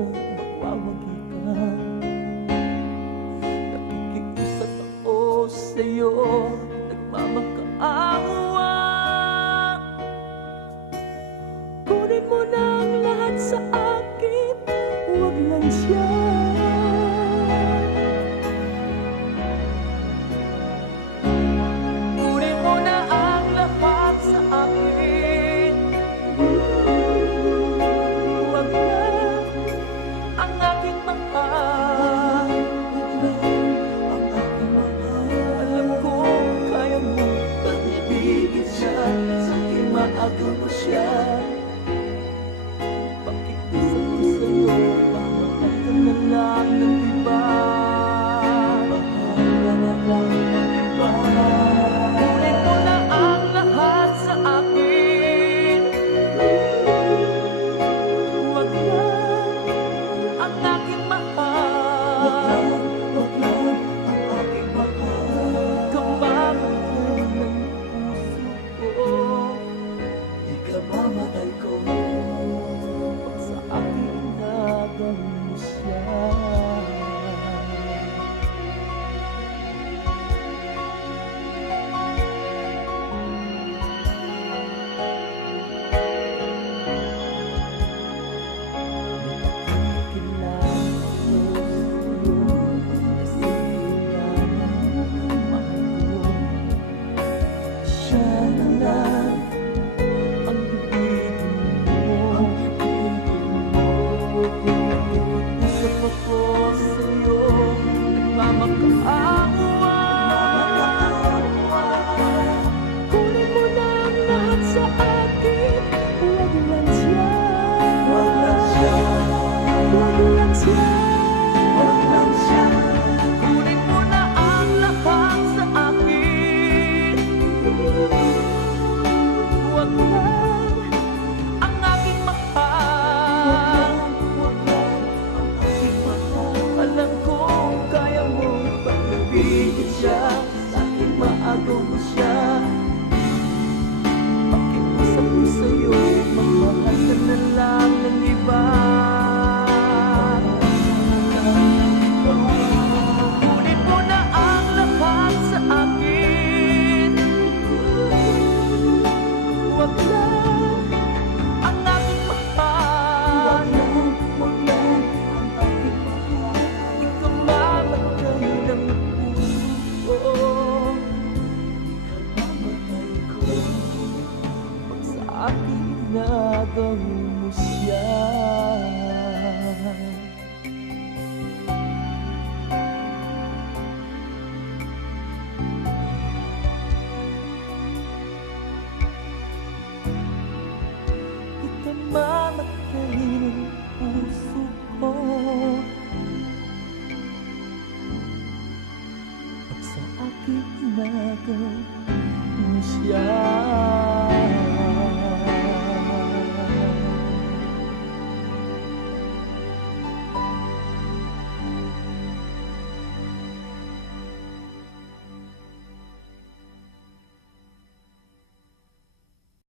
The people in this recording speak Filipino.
kong magwawagi ka. Nakikiusap ako sa'yo, nagmamakaawa. Kunin mo na ang lahat sa akin, huwag lang siya. Kunin mo na ang lahat sa akin, huwag na ang aking mahal. Ang aking mahal, alam ko kaya mo pag-ibigin siya, sige maagaw mo siya. Pakiusap ko sa'yo, mahal ka na lang ng iba. Mahal ka na lang ng iba. Kunin mo na ang lahat sa akin, huwag na ang aking mahal. Huwag lang ang aking mahal. Kamamatay ng puso ko, di ka mamatay ko. Pag sa akin inaagaw mo siya. Maagaw mo siya. Pakiusap ko sa'yo, magmahal ka na lang ng iba. Kunin mo na ang lahat sa akin, huwag lang ang aking mahal. Huwag lang ang aking mahal. Ikaw mamatay ng puso ko. Inagaw mo siya. Ikaw mamatay ng puso ko. Pag sa akin inagaw mo siya.